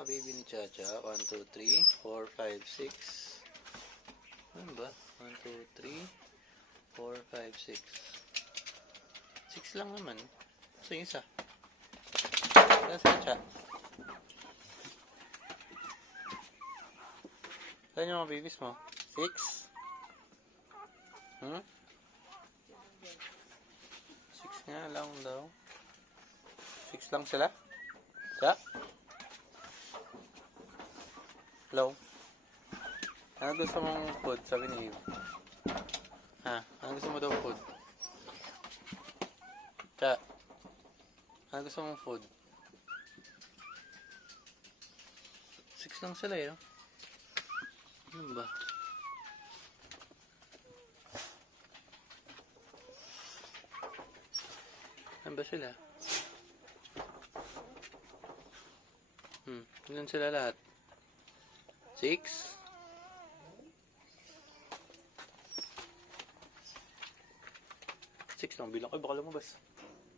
mga baby ni Chacha. 1, 2, 3, 4, 5, 6. Ano ba? 1, 2, 3, 4, 5, 6. 6 lang naman. So yung isa. Saan si Chacha? Saan yung mga babies mo? 6? 6 nga lang daw. 6 lang sila? Cha? Hello? Ano gusto mong food? Sabi ni Eve. Ha? Ano gusto mo daw food? Cha? Ano gusto mong food? 6 lang sila eh. Ano ba? Ano ba sila? Ilan sila lahat? 6? 6 lang. Bilang ko. Baka lumabas.